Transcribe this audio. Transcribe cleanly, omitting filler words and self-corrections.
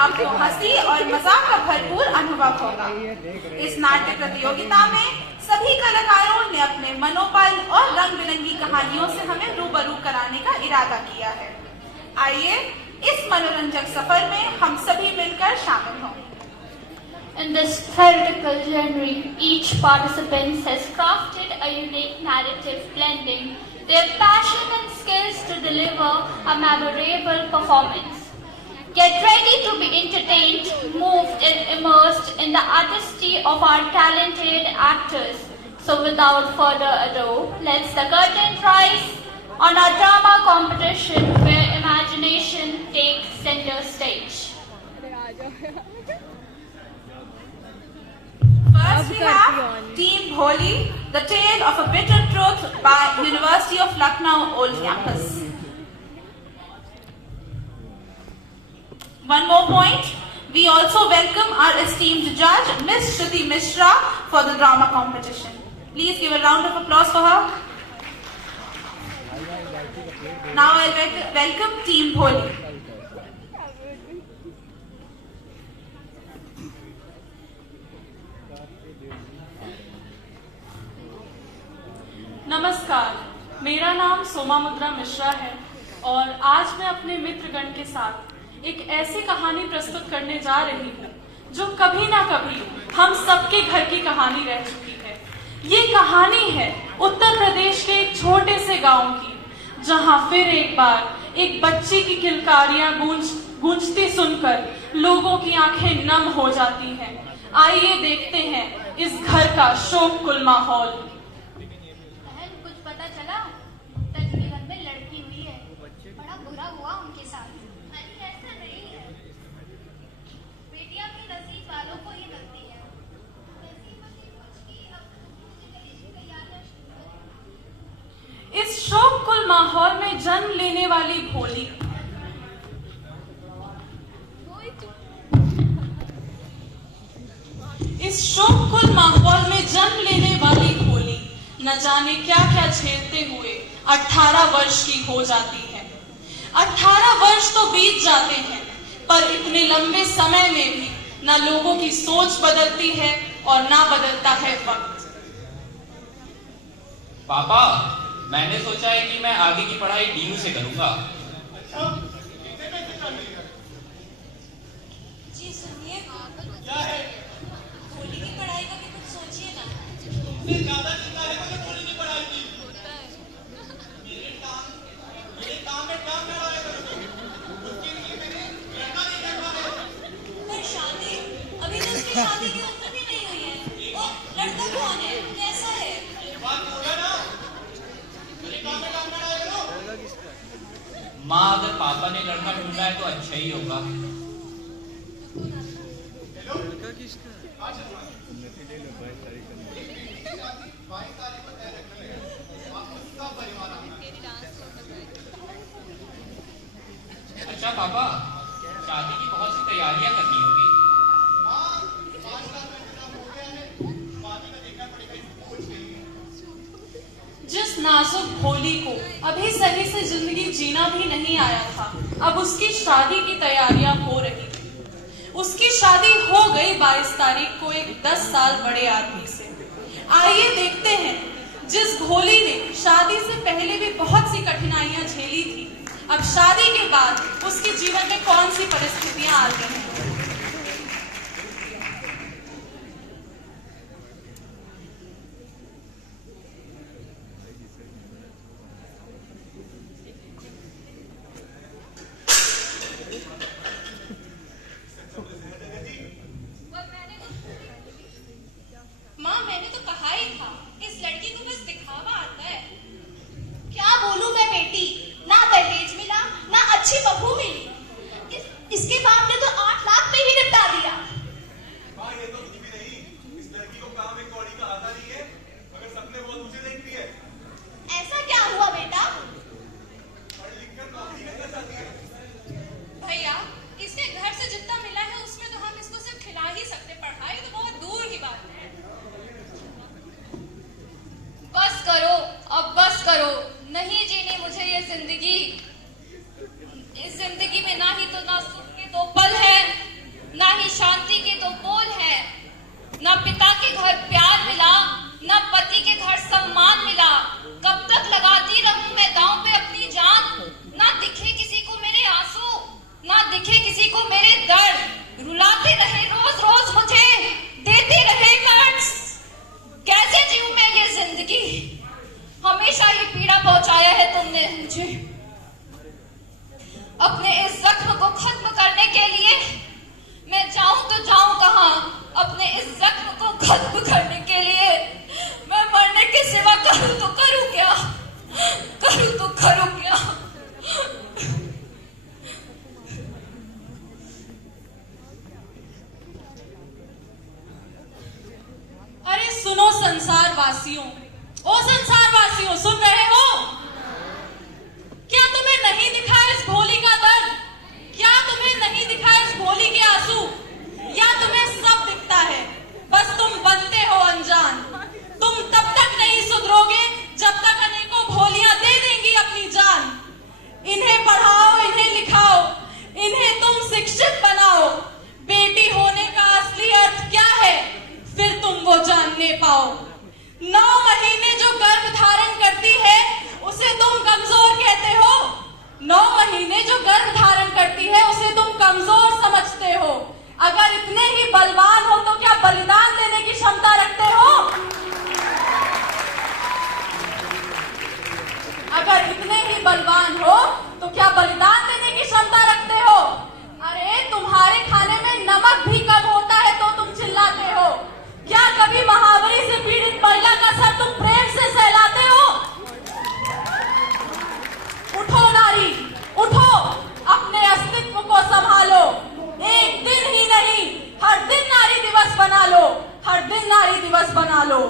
आपको हंसी और मजाक का भरपूर अनुभव होगा। इस नाट्य प्रतियोगिता में सभी कलाकारों ने अपने मनोबल और रंग बिरंगी कहानियों से हमें रूबरू कराने का इरादा किया है। आइए इस मनोरंजक सफर में हम सभी मिलकर शामिल हों। In this theoretical journey, each participant has crafted a unique narrative blending their passion and skills to deliver a memorable performance. Get ready to be entertained, moved and immersed in the artistry of our talented actors. So without further ado, let's the curtain rise on our drama competition where imagination takes center stage. First we have Team Bholi, the tale of a bitter truth by University of Lucknow Old Campus. One more point, we also welcome our esteemed judge, Miss Shruti Mishra, for the drama competition. Please give a round of applause for her. Now I'll welcome Team Bholi. नमस्कार, मेरा नाम सोमामुद्रा मिश्रा है और आज मैं अपने मित्रगण के साथ एक ऐसी कहानी प्रस्तुत करने जा रही हूँ जो कभी ना कभी हम सबके घर की कहानी रह चुकी है। ये कहानी है उत्तर प्रदेश के एक छोटे से गांव की, जहाँ फिर एक बार एक बच्ची की किलकारियां गूंजती सुनकर लोगों की आंखें नम हो जाती हैं। आइए देखते हैं इस घर का शोककुल माहौल। इस शोककुल माहौल में जन्म लेने वाली भोली न जाने क्या क्या झेलते हुए 18 वर्ष की हो जाती है। 18 वर्ष तो बीत जाते हैं, पर इतने लंबे समय में भी ना लोगों की सोच बदलती है और ना बदलता है वक्त। पापा, मैंने सोचा है कि मैं आगे की पढ़ाई डीयू से करूंगा। जी सुनिए, क्या है? होली की पढ़ाई का भी कुछ सोचिए ना। तुमसे ज्यादा चिंता है मुझे होली की पढ़ाई की। मेरे काम में काम ना आया करो। उसके लिए मैंने लड़का नहीं देखा है। पर शादी, अभी तो उसकी शादी की उम्र भी नहीं हुई है। और लड़का कौन है? कैसा है? ये बात बोला ना। मेरे काम में काम ना आया करो। माँ, अगर पापा ने लड़का ढूंढा है तो अच्छा ही होगा। अच्छा पापा, शादी की बहुत सी तैयारियां करनी होगी। जिस नाजुक भोली को अभी सही से जिंदगी जीना भी नहीं आया था, अब उसकी शादी की तैयारियां हो रही थी। उसकी शादी हो गई 22 तारीख को एक 10 साल बड़े आदमी से। आइए देखते हैं, जिस भोली ने शादी से पहले भी बहुत सी कठिनाइयां झेली थी, अब शादी के बाद उसके जीवन में कौन सी परिस्थितियां आ गई हैं। माँ, मैंने तो कहा ही था, इस लड़की को बस दिखावा आता है। क्या बोलूं मैं बेटी, ना दहेज मिला, ना अच्छी बहू मिली। इसके बाप ने तो 8 लाख में ही निपटा दिया। माँ, ये तो कुछ भी नहीं। इस लड़की को काम एक कौड़ी का आता नहीं है, मगर सपने बहुत ऊंचे देखती है। ऐसा क्या हुआ बेटा? पढ़ लिख कर नौकरी करना चाहती है। भैया, इसके घर से जितना मिला है उसमें तो हम इसको सिर्फ खिला ही सकते, पढ़ाई तो बहुत दूर की बात है। बस करो, अब बस करो, नहीं जीनी मुझे ये जिंदगी। इस जिंदगी में ना ही तो ना सुख के 2 पल है, दिखे किसी को मेरे दर्द, रुलाते रहे रोज रोज मुझे, देते रहे कर्ज। कैसे जीऊं मैं ये जिंदगी, हमेशा ही पीड़ा पहुंचाया है तुमने मुझे। अपने इस जख्म को खत्म करने के लिए मैं जाऊं तो जाऊं कहां? अपने इस जख्म को खत्म करने के लिए मैं मरने के सिवा करूं तो करूं क्या? करूं तो करूं क्या? अरे सुनो संसार वासियों, ओ संसार वासियों, सुन रहे हो? क्या तुम्हें नहीं दिखा इस भोली का दर्द? क्या तुम्हें नहीं दिखा इस भोली के आंसू? या तुम्हें सब दिखता है, बस तुम बनते हो अनजान। तुम तब तक नहीं सुधरोगे जब तक अनेकों भोलियां दे देंगी अपनी जान। इन्हें पढ़ाओ, इन्हें लिखाओ, इन्हें तुम शिक्षित बनाओ। बेटी होने का असली अर्थ क्या है फिर तुम वो जानने पाओ। 9 महीने जो गर्भ धारण करती है उसे तुम कमजोर कहते हो। 9 महीने जो गर्भ धारण करती है उसे तुम कमजोर समझते हो। अगर इतने ही बलवान हो तो क्या बलिदान देने की क्षमता रखते हो? अगर इतने ही बलवान हो तो क्या बलिदान देने की क्षमता रखते हो? अरे तुम्हारे खाने में नमक भी कम होता है तो तुम चिल्लाते हो। क्या कभी महावरी से पीड़ित महिला का सर तुम प्रेम से सहलाते हो? उठो नारी, उठो, अपने अस्तित्व को संभालो। एक दिन ही नहीं, हर दिन नारी दिवस बना लो, हर दिन नारी दिवस बना लो।